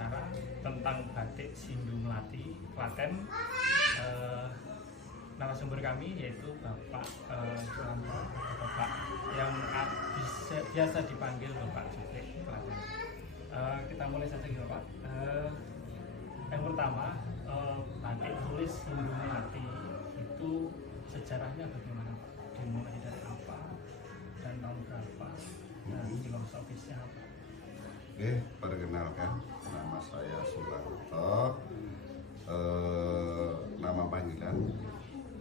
wawancara tentang batik Sindu Melati Klaten. Narasumber kami yaitu Bapak Suranto, Bapak yang biasa dipanggil Bapak Jubrek Klaten. Kita mulai saja ya Pak. Yang pertama, batik tulis Sindu Melati itu sejarahnya bagaimana Pak? Dimulai dari apa dan tahun berapa dan filosofisnya apa? Oke, perkenalkan, nama saya Suranto, nama panggilan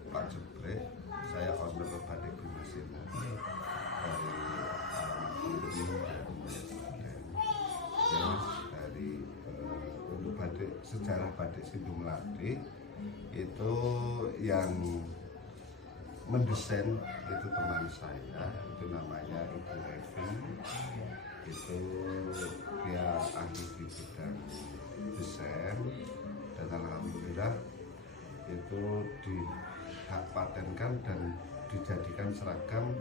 Pak Jubrek. Saya owner Batik Bimasena dari alamat Pembeli dari untuk batik, sejarah batik Sindu Melati itu yang mendesain itu teman saya, itu namanya Ibu Evi. Itu dia ahli di bidang desain dan alhamdulillah itu dipatenkan dan dijadikan seragam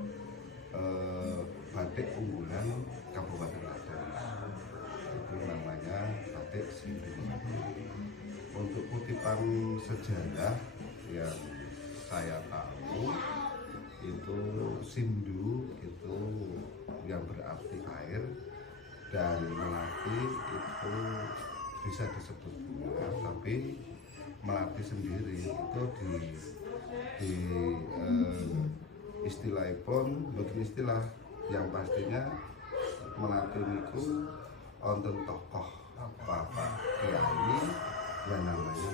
batik unggulan Kabupaten Klaten. Itu namanya batik Sindu Melati. Untuk kutipan sejarah yang saya tahu itu Sindu itu yang berarti air dan Melati itu bisa disebut bunga, tapi Melati sendiri itu di istilah pun bukan istilah yang pastinya Melati itu wonten tokoh bapak kiai yang namanya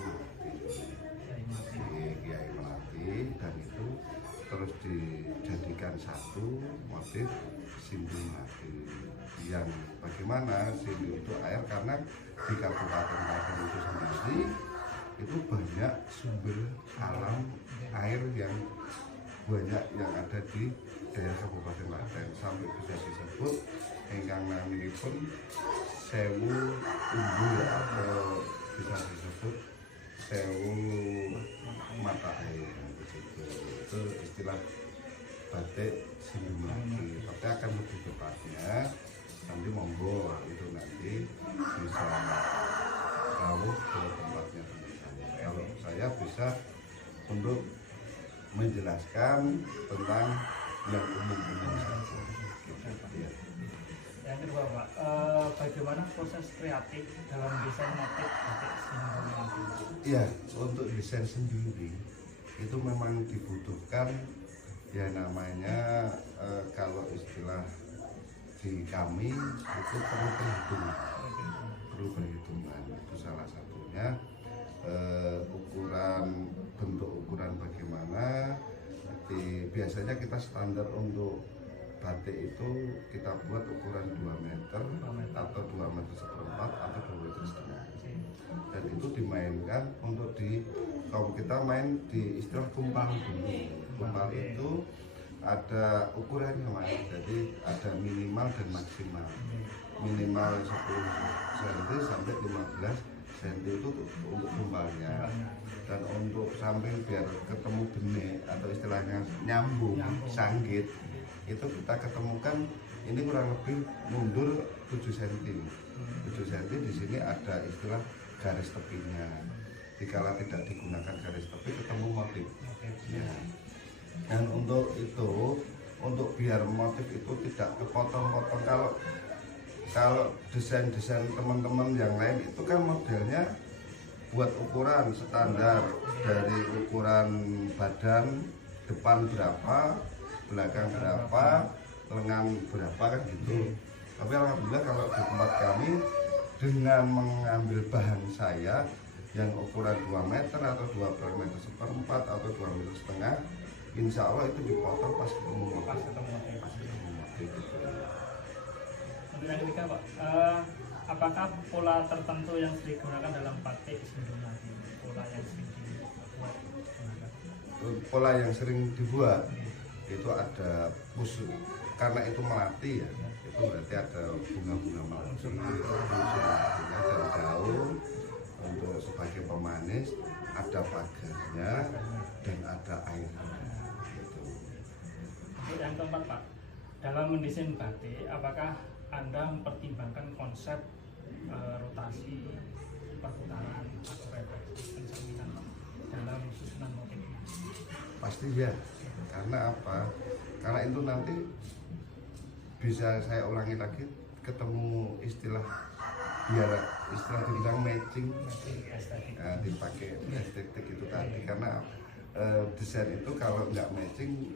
Kiai Melati, dan itu terus dijadikan satu motif Sindu Melati. Yang bagaimana Sindu itu air, karena di Kabupaten Klaten itu sendiri itu banyak sumber alam air yang banyak yang ada di daerah Kabupaten Klaten, sampai bisa disebut ingkang naminipun sewu umbul atau bisa disebut sewu mata air. Itu istilah batik Sindu Melati. Tapi akan lebih tepatnya nanti monggo itu nanti bisa tahu ke tempatnya teman saya. Kalau saya bisa untuk menjelaskan tentang yang umum-umum saja. Ya. Yang kedua Pak, bagaimana proses kreatif dalam desain motif batik Sindu Melati? Ya, untuk desain sendiri itu memang dibutuhkan ya namanya kalau istilah di kami itu perlu perhitungan. Itu salah satunya bentuk ukuran bagaimana. Biasanya kita standar untuk batik itu kita buat ukuran 2 meter atau 2 meter seperempat atau 2 meter setengah, dan itu dimainkan untuk kalau kita main di istilah kumpal dulu. Kumpal itu ada ukurannya Mas, jadi ada minimal dan maksimal. Minimal 10 cm sampai 15 cm itu untuk kumpalnya, dan untuk samping biar ketemu benih atau istilahnya nyambung sanggit itu kita ketemukan ini kurang lebih mundur 7 cm. 7 cm di sini ada istilah garis tepinya. Dikala tidak digunakan garis tepi ketemu motif. Ya. Dan untuk itu, untuk biar motif itu tidak kepotong-potong, kalau desain-desain teman-teman yang lain itu kan modelnya buat ukuran standar dari ukuran badan, depan berapa, belakang berapa, lengan berapa kan gitu. Tapi alhamdulillah kalau di tempat kami dengan mengambil bahan saya yang ukuran 2 meter atau 2 meter seperempat atau 2 meter setengah, insya Allah itu dipotong pas ketemu motif. Gitu. Untuk yang ketiga Pak, apakah pola tertentu yang digunakan dalam batik Sindu Melati? Pola yang sering dibuat itu ada musuh, karena itu melati ya, itu berarti ada bunga-bunga melati, dan daun untuk sebagai pemanis, ada pagarnya dan ada airnya. Gitu. Untuk yang keempat Pak, dalam mendesain batik, apakah Anda mempertimbangkan konsep rotasi perputaran atau refleksi pencerminan dalam susunan motif ini? Pasti ya, karena apa? Karena itu nanti bisa saya ulangi lagi, ketemu istilah, biar istilah dibilang matching, dipakai estetik itu tadi. Karena desain itu kalau nggak matching,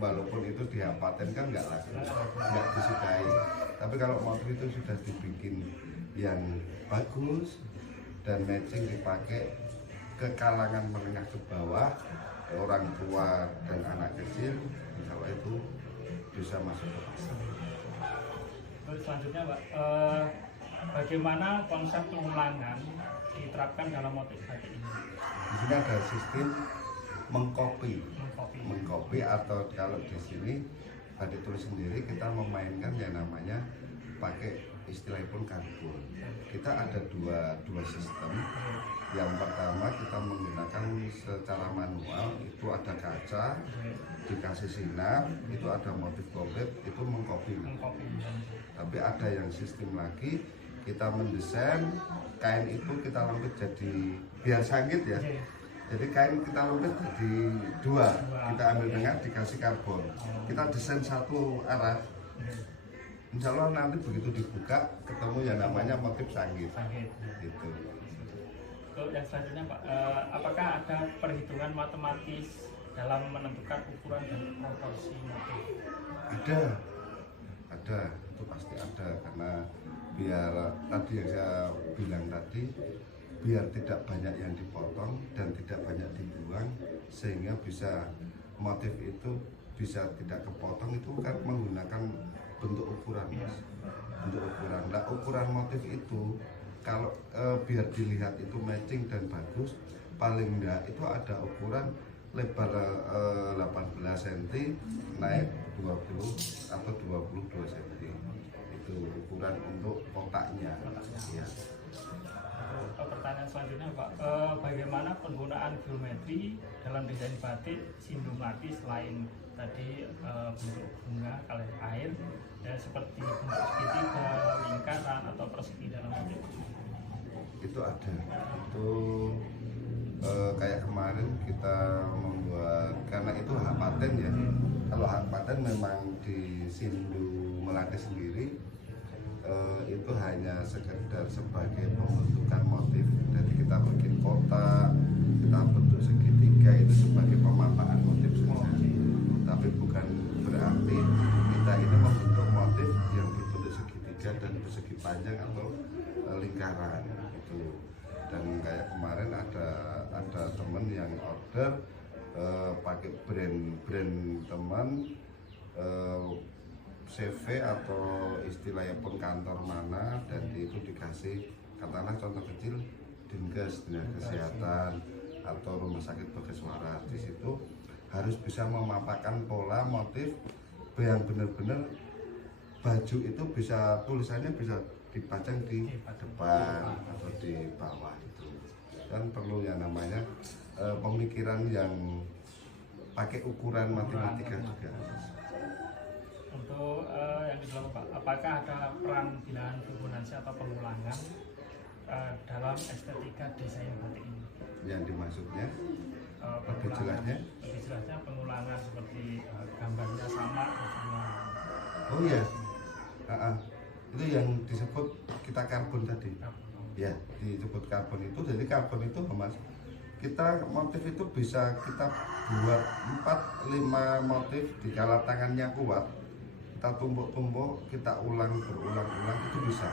walaupun itu dipatenkan nggak laku, nggak disukai. Tapi kalau motif itu sudah dibikin yang bagus dan matching, dipakai ke kalangan menengah ke bawah, orang tua dan anak kecil, insya Allah itu bisa masuk ke pasar. Terus selanjutnya Pak, bagaimana konsep pengulangan diterapkan dalam motif batik ini? Di sini ada sistem mengcopy atau kalau di sini batik tulis sendiri kita memainkan yang namanya pakai istilah pun karbon. Kita ada dua sistem. Yang pertama kita menggunakan secara manual, itu ada kaca, dikasih sinar, itu ada motif konkret, itu mengcopy. Tapi ada yang sistem lagi, kita mendesain kain itu kita lempit jadi biar sangit ya. Jadi kain kita lempit jadi dua, kita ambil tengah dikasih karbon. Kita desain satu arah. Insya Allah nanti begitu dibuka ketemu yang namanya motif sangit. Gitu. Untuk yang selanjutnya Pak, apakah ada perhitungan matematis dalam menentukan ukuran dan proporsi motif? Ada, itu pasti ada, karena biar tadi yang saya bilang tadi, biar tidak banyak yang dipotong dan tidak banyak dibuang, sehingga bisa motif itu bisa tidak kepotong, itu kan menggunakan bentuk ukuran, Mas. Bentuk ukuran. Nah, ukuran motif itu kalau biar dilihat itu matching dan bagus, paling enggak itu ada ukuran lebar 18 cm, naik 20 atau 22 cm. Itu ukuran untuk kotaknya. Ya. Pertanyaan selanjutnya Pak, bagaimana penggunaan geometri dalam desain batik Sindumati selain tadi bentuk bunga, kalir air, ya, seperti bentuk segitiga, lingkaran atau persegi dalam motif? Itu ada, itu kayak kemarin kita membuat, karena itu hak paten ya. Kalau hak paten memang di Sindu Melati sendiri, itu hanya sekedar sebagai pembentukan motif. Jadi kita bikin kotak, kita bentuk segitiga, itu sebagai pemapakan motif saja. Tapi bukan berarti kita ini membentuk motif yang berbentuk segitiga dan persegi panjang atau lingkaran itu. Dan kayak kemarin ada temen yang order pakai brand teman, CV atau istilahnya pun kantor mana, dan itu dikasih katakanlah contoh kecil Dinkes, dinas kesehatan atau rumah sakit Bagaswara. Di situ harus bisa memaparkan pola motif yang benar-benar baju itu bisa, tulisannya bisa dipajang di depan atau di bawah itu. Dan perlu yang namanya pemikiran yang pakai ukuran matematika juga. Untuk yang kedua Pak, apakah ada peran bilangan fibonacci atau pengulangan dalam estetika desain batik ini? Yang dimaksudnya lebih jelasnya pengulangan seperti gambarnya sama. Oh iya, itu yang disebut kita karbon tadi. Ya, disebut karbon itu. Jadi karbon itu Mas, kita motif itu bisa kita buat 4-5 motif dikala tangannya kuat, kita tumpuk-tumpuk, kita berulang-ulang itu bisa.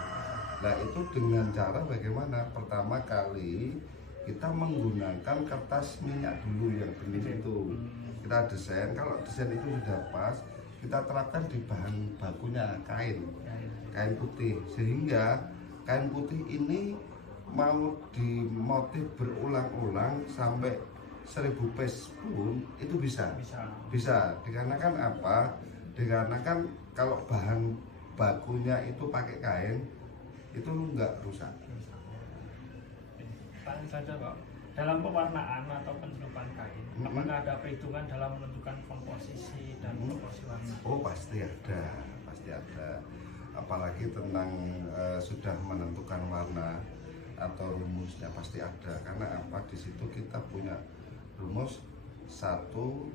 Nah, itu dengan cara bagaimana? Pertama kali kita menggunakan kertas minyak dulu yang bening itu. Kita desain, kalau desain itu sudah pas, kita terapkan di bahan bakunya kain putih, sehingga kain putih ini mau dimotif berulang-ulang sampai 1000 piece pun itu bisa. Dikarenakan apa? Dikarenakan kalau bahan bakunya itu pakai kain itu nggak rusak. Tanya saja Pak, dalam pewarnaan atau pencelupan kain, apakah ada perhitungan dalam menentukan komposisi dan proporsi warna? Oh pasti ada. Apalagi tentang sudah menentukan warna. atau rumusnya pasti ada. Karena apa? Di situ kita punya rumus 1/1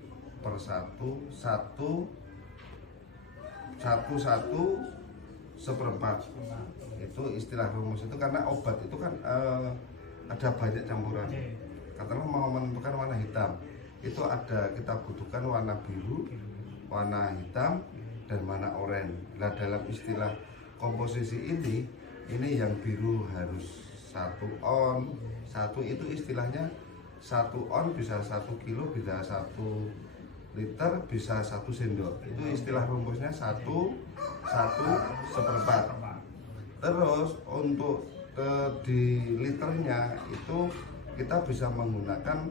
itu istilah rumus itu, karena obat itu kan ada banyak campuran. Katakanlah mau menentukan warna hitam, itu ada, kita butuhkan warna biru, warna hitam, dan warna oranye. Nah, dalam istilah komposisi ini yang biru harus 1 on. 1 itu istilahnya 1 on bisa 1 kilo, bisa 1 liter, bisa 1 sendok. Itu istilah rumusnya 1/1/4. Terus untuk di liternya itu kita bisa menggunakan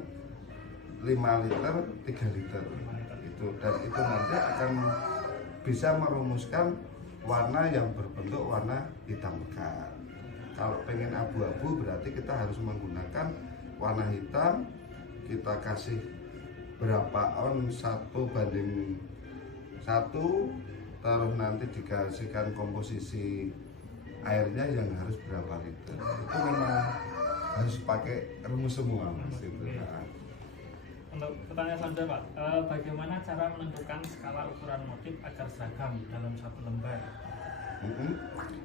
5 liter, 3 liter itu, dan itu nanti akan bisa merumuskan warna yang berbentuk warna hitam pekat. Kalau pengen abu-abu berarti kita harus menggunakan warna hitam, kita kasih berapa on, 1/1, terus nanti dikasihkan komposisi airnya yang harus berapa liter. Itu memang harus pakai rumus semua, Mas. Itu. Untuk pertanyaan selanjutnya, Pak, bagaimana cara menentukan skala ukuran motif agar seragam dalam 1 lembar?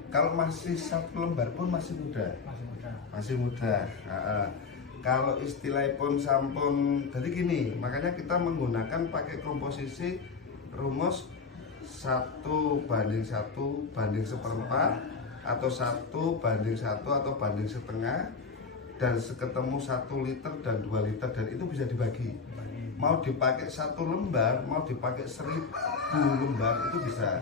Kalau masih 1 lembar pun masih mudah. Masih mudah. Kalau istilah pun sampun, jadi gini, makanya kita menggunakan pakai komposisi rumus 1/1/1 atau 1/1 atau banding setengah, dan ketemu 1 liter dan 2 liter, dan itu bisa dibagi. Mau dipakai 1 lembar, mau dipakai 1000 lembar, itu bisa.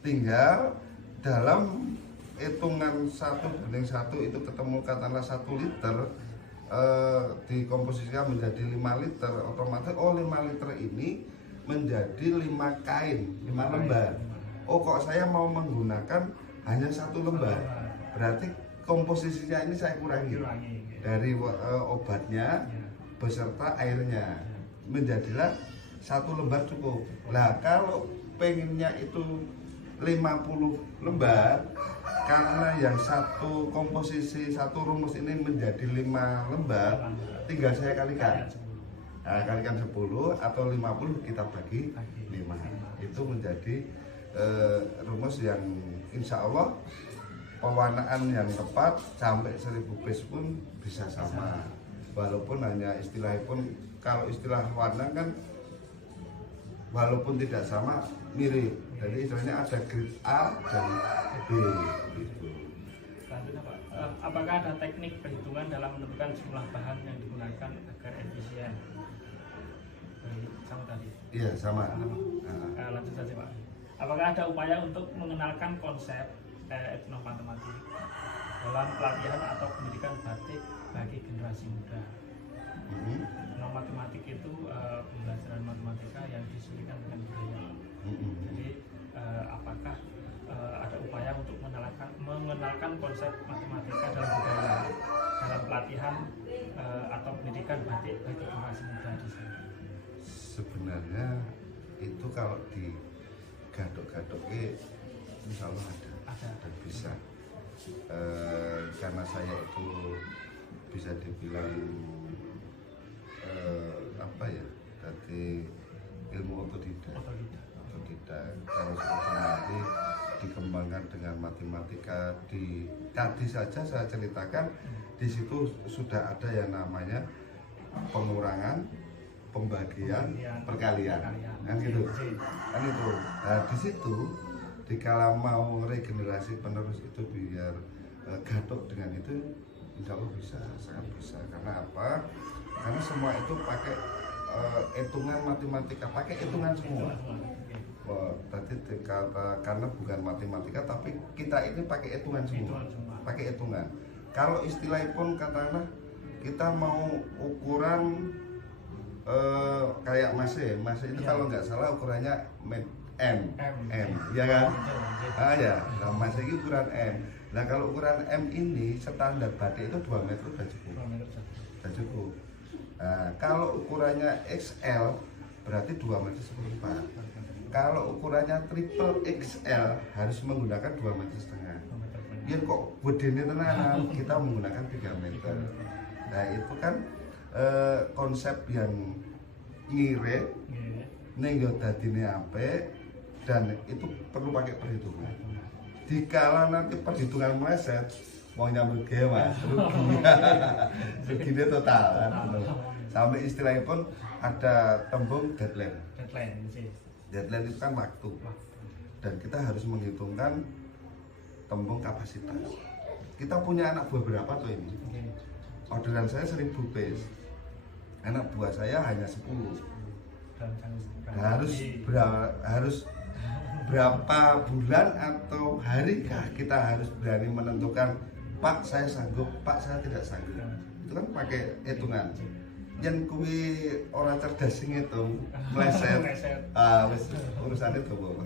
Tinggal dalam hitungan 1/1 itu ketemu katakanlah 1 liter, dikomposisikan menjadi 5 liter, otomatis 5 liter ini menjadi 5 kain, 5 lembar. Oh, kok saya mau menggunakan hanya 1 lembar, berarti komposisinya ini saya kurangi dari obatnya beserta airnya, menjadilah 1 lembar cukup. Nah, kalau pengennya itu 50 lembar, karena yang satu komposisi, satu rumus ini menjadi 5 lembar, tinggal saya kalikan. Nah, kalikan 10 atau 50 kita bagi 5. Itu menjadi rumus yang insya Allah pewarnaan yang tepat sampai 1000 piece pun bisa sama. Walaupun hanya istilahnya pun, kalau istilah warna kan walaupun tidak sama mirip. Jadi istilahnya ada grade A dan B gitu. Selanjutnya, Pak, apakah ada teknik perhitungan dalam menentukan jumlah bahan yang digunakan agar efisien? Sama tadi. Iya, sama. Lanjut saja, Pak. Apakah ada upaya untuk mengenalkan konsep etnomatematik dalam pelatihan atau pendidikan batik bagi generasi muda? Etnomatematik itu pembelajaran matematika yang disesuaikan dengan budaya. Jadi apakah ada upaya untuk mengenalkan konsep matematika dalam budaya dalam pelatihan atau pendidikan batik bagi generasi muda di sini? Sebenarnya itu kalau di gadok-gadoknya insya Allah ada dan bisa. Karena saya itu bisa dibilang apa ya, dari ilmu otodidak. Kalau seperti nanti dikembangkan dengan matematika, tadi saja saya ceritakan di situ sudah ada yang namanya pengurangan, pembagian, perkalian, kan gitu, kan itu. Nah, di situ dikala mau regenerasi penerus itu biar gadok dengan itu, insya Allah bisa, sangat bisa. Karena apa? Karena semua itu pakai hitungan matematika, pakai hitungan semua. Tadi dikata karena bukan matematika, tapi kita ini pakai hitungan semua, pakai hitungan. Kalau istilahnya pun katakanlah kita mau ukuran kayak masih itu kalau nggak salah ukurannya M, ya kan? Ya, nah masih itu ukuran M. Nah kalau ukuran M ini standar batik itu 2 meter sudah cukup. Nah, kalau ukurannya XL berarti 2 meter 1/4. Kalau ukurannya triple XL harus menggunakan 2,5 meter. biar kok wedene tenanan kita menggunakan 3 meter. Nah itu kan konsep yang ngirit ning yo dadine apik dan itu perlu pakai perhitungan. Dikala nanti perhitungan meleset mau nyambut gawe Mas, rugi total kan. Sampai istilahnya pun ada tembung deadline. Deadline itu kan waktu. Dan kita harus menghitungkan tembung kapasitas. Kita punya anak buah berapa tuh ini? Orderan saya 1000 piece. Anak buah saya hanya 10. Harus berapa bulan atau hari kah kita harus berani menentukan, Pak saya sanggup, Pak saya tidak sanggup. Itu kan pakai hitungan. Yang kuwi orang cerdas sing ngitung meleset. Urusan itu, Bu.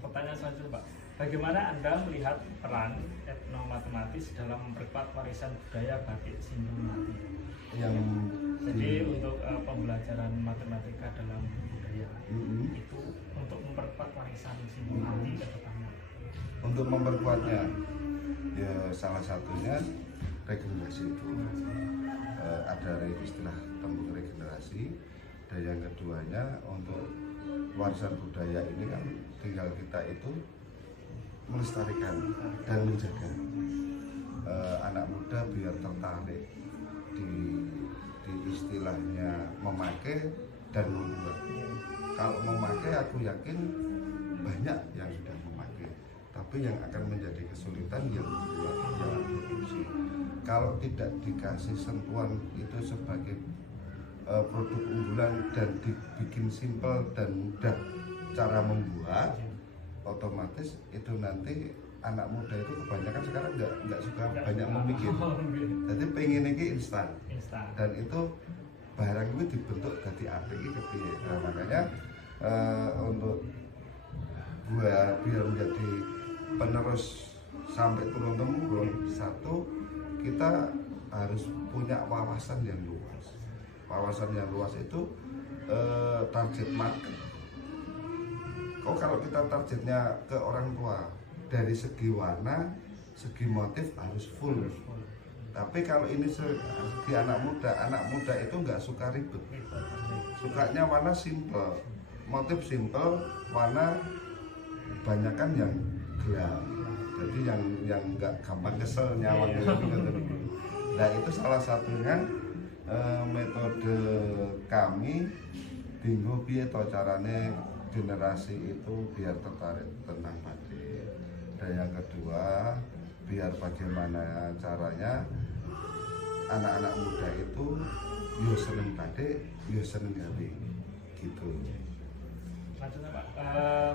Pertanyaan selanjutnya, Pak. Bagaimana Anda melihat peran etnomatematis dalam memperkuat warisan budaya batik Sindung Mati? Jadi untuk pembelajaran matematika dalam budaya itu untuk memperkuat warisan Sindung Mati ke depannya. Untuk memperkuatnya, ya salah satunya regenerasi itu. Ada istilah tembung regenerasi, dan yang keduanya untuk warisan budaya ini kan tinggal kita itu melestarikan dan menjaga anak muda biar tertarik di istilahnya memakai dan membuat. Kalau memakai aku yakin banyak yang sudah memakai, tapi yang akan menjadi kesulitan yang membuat, yang produksi. Kalau tidak dikasih sentuhan itu sebagai produk unggulan dan dibikin simpel dan mudah cara membuat, otomatis itu nanti anak muda itu kebanyakan sekarang nggak suka banyak memikir. Jadi pengen ini instan. Dan itu barang itu dibentuk dari apik iki kepiye. Nah, makanya untuk biar menjadi penerus sampai turun temurun, satu kita harus punya wawasan yang luas. Wawasan yang luas itu target market. Kok kalau kita targetnya ke orang tua dari segi warna, segi motif harus full. Tapi kalau ini segi anak muda itu nggak suka ribet. Sukanya warna simple, motif simple, warna kebanyakan yang gelap. Jadi yang nggak gampang kesel nyawang gitu. Nah itu salah satunya metode kami bingung piye to carane generasi itu biar tertarik tentang batik. Dan yang kedua, biar bagaimana caranya anak-anak muda itu yo seneng batik, yo seneng gawe gitu. Selanjutnya Pak,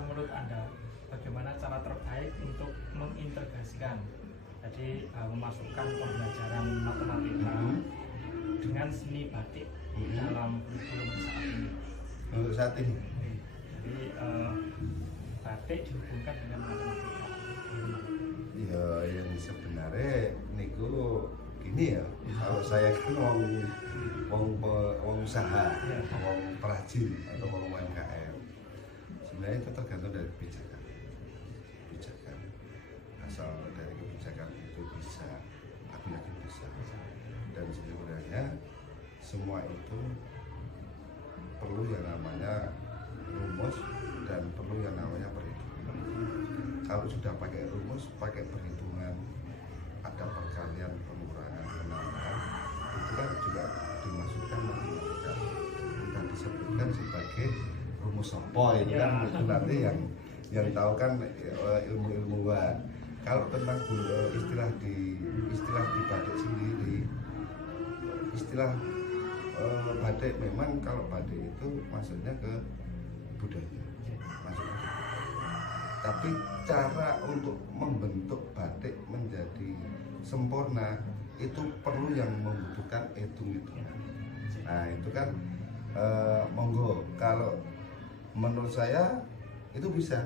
menurut Anda bagaimana cara terbaik untuk mengintegrasikan, jadi memasukkan pembelajaran matematika dengan seni batik dalam kurikulum saat ini? Untuk saat ini, jadi batik dihubungkan dengan matematika. Ya yang sebenarnya niku gini ya, kalau saya kan wong usaha, wong perajin atau wong UMKM, sebenarnya itu tergantung dari kebijakan. Asal dari kebijakan itu bisa, aku yakin bisa. Dan sebenarnya semua itu perlu yang namanya rumus dan perlu yang namanya perhitungan. Kalau sudah pakai rumus, pakai perhitungan, ada perkalian, pengurangan, penambahan, itu kan juga dimasukkan matematika. Kita disebutkan sebagai rumus sopo, itu kan itu nanti yang tahu kan ilmu-ilmuwan. Kalau tentang istilah di batik sendiri, istilah batik memang kalau batik itu maksudnya ke budaya, maksudnya ke budaya. Tapi cara untuk membentuk batik menjadi sempurna itu perlu yang membutuhkan hitung-hitungan. Nah itu kan monggo, kalau menurut saya itu bisa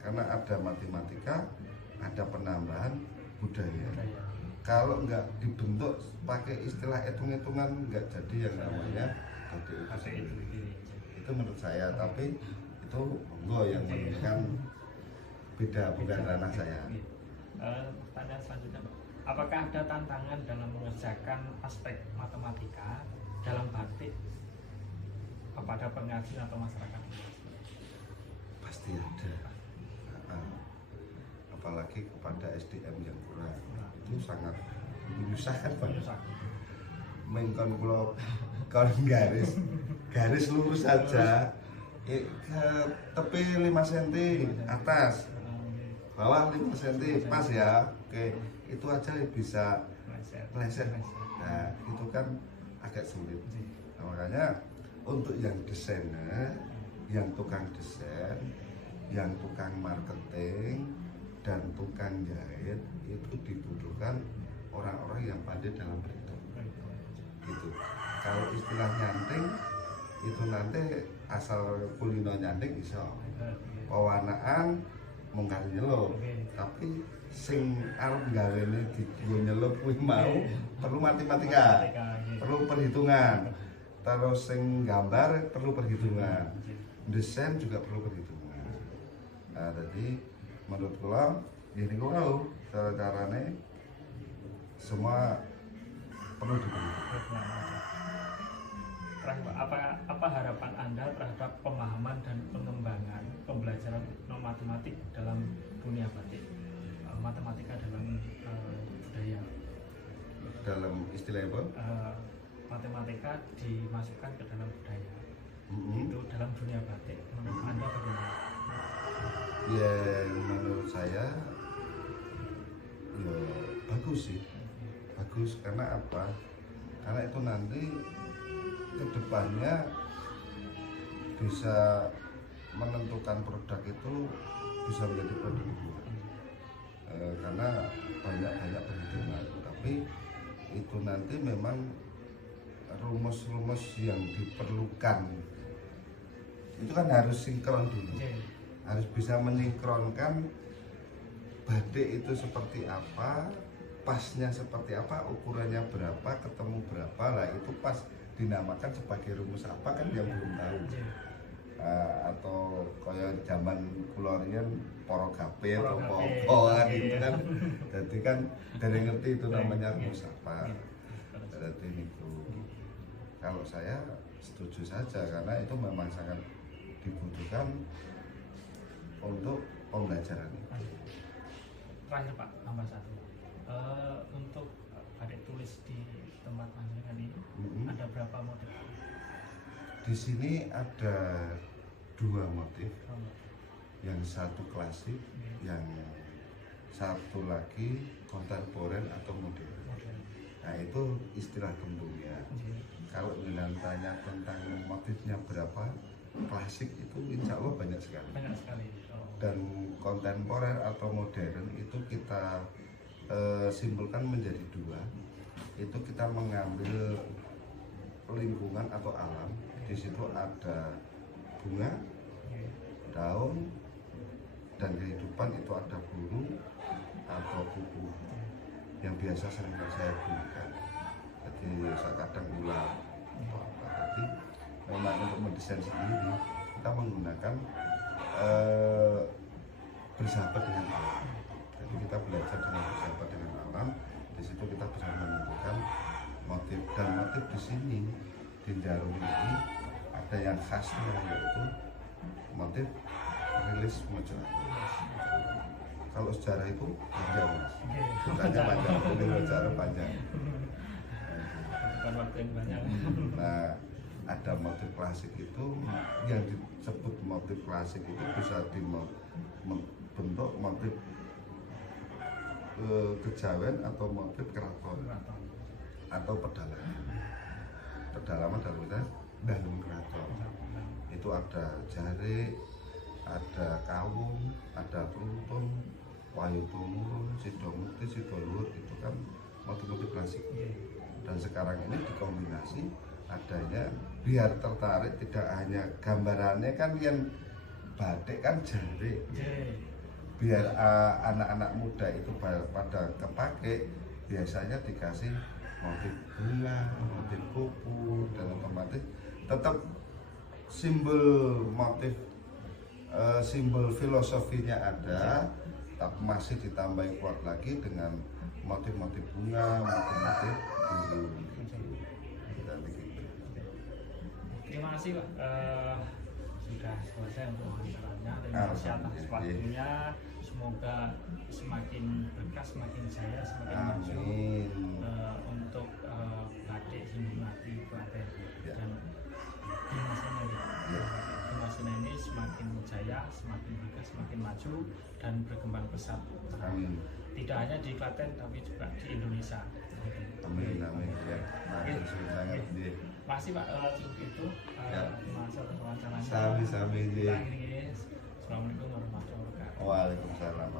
karena ada matematika, ada penambahan budaya. Kalau nggak dibentuk pakai istilah hitung-hitungan nggak jadi yang namanya batik itu menurut saya. Tapi itu monggo yang menentukan beda, bukan ranah saya. Pertanyaan selanjutnya, Pak. Apakah ada tantangan dalam mengerjakan aspek matematika dalam batik kepada pengrajin atau masyarakat? Pasti ada. Apalagi kepada SDM yang kurang, itu sangat menyusahkan Pak. Mengkon kula kon garis lurus saja, tepi 5 cm atas, bawah 5 cm pas ya, oke, itu aja bisa meleset. Nah itu kan agak sulit. Nah, makanya untuk yang desainer, yang tukang desain, yang tukang marketing dan tukang jahit, itu dibutuhkan orang-orang yang pandai dalam berhitung. Gitu. Kalau istilah nyanting itu nanti asal kulino nyanting iso, pewarnaan mungkar nyeluk, tapi sing arep gawene digo nyeluk kuwi mau perlu matematika, perlu perhitungan. Terus sing gambar perlu perhitungan, desain juga perlu perhitungan. Nah, jadi menurut kula ini kula cara-carane semua perlu diperhitungkan. Apa harapan Anda terhadap pemahaman dan pengembangan pembelajaran matematik dalam dunia batik, matematika dalam budaya? Dalam istilah apa? Matematika dimasukkan ke dalam budaya, itu dalam dunia batik. Menurut Anda bagaimana? Ya menurut saya ya bagus sih, bagus. Karena apa? Karena itu nanti kedepannya bisa menentukan produk itu bisa menjadi produk unggulan, karena banyak perhitungan. Tapi itu nanti memang rumus-rumus yang diperlukan itu kan harus sinkron dulu, harus bisa mensinkronkan batik itu seperti apa, pasnya seperti apa, ukurannya berapa, ketemu berapa lah, itu pas dinamakan sebagai rumus apa kan yang belum tahu. Atau kayak zaman kulorian poro gape atau popo kan gitu kan, jadi kan dari ngerti itu namanya rumus apa. Jadi itu kalau saya setuju saja, karena itu memang sangat dibutuhkan untuk pembelajaran. Terakhir Pak, tambah satu, untuk batik tulis di tempat panjenengan ini ada berapa motif? Di sini ada 2 motif, yang satu klasik, yang satu lagi kontemporer atau modern. Nah itu istilah tembungnya. Kalau dengan tanya tentang motifnya berapa, klasik itu insya Allah banyak sekali. Dan kontemporer atau modern itu kita simpulkan menjadi 2. Itu kita mengambil lingkungan atau alam. Di situ ada bunga, daun, dan kehidupan. Itu ada burung atau kupu yang biasa sering saya gunakan. Jadi saya kadang ulang atau apa. Jadi memang untuk mendesain sendiri kita menggunakan bersahabat dengan alam. Jadi kita belajar dengan bersahabat dengan alam. Di situ kita bisa menentukan motif, dan motif di sini di Jarum ini ada yang khasnya, yaitu motif rilis mojokerto. Kalau sejarah itu panjang mas, sejarahnya panjang, jadi sejarah panjang. Bukan waktu yang banyak. Nah, ada motif klasik itu, yang disebut motif klasik itu bisa dibentuk motif kejawen atau motif keraton atau pedalaman. Pedalaman dalam keraton itu ada jarik, ada kawung, ada pelutung, wayu tumurun, sidomukti, sidoluhur, itu kan motif-motif klasik. Dan sekarang ini dikombinasi adanya, biar tertarik, tidak hanya gambarannya kan yang batik kan jarik, biar anak-anak muda itu pada kepake, biasanya dikasih motif bunga, motif kupu, dan otomatis tetap simbol motif simbol filosofinya ada, tapi masih ditambahi kuat lagi dengan motif-motif bunga, motif-motif biru. Kita begitu. Terima kasih Pak. Sudah selesai untuk wawancaranya. Terima kasih atas waktunya. Semoga semakin berkah, semakin jaya, semakin maju untuk batik Hindumati Klaten dan Dimas ini semakin jaya, semakin berkah, semakin maju dan berkembang pesat. Amin. Tidak hanya di Klaten tapi juga di Indonesia. Amin, amin. Ya, makasih sangat. Makasih Pak, cukup itu. Masa wawancaranya. Sami-sami. Assalamualaikum warahmatullahi wabarakatuh. Waalaikumsalam.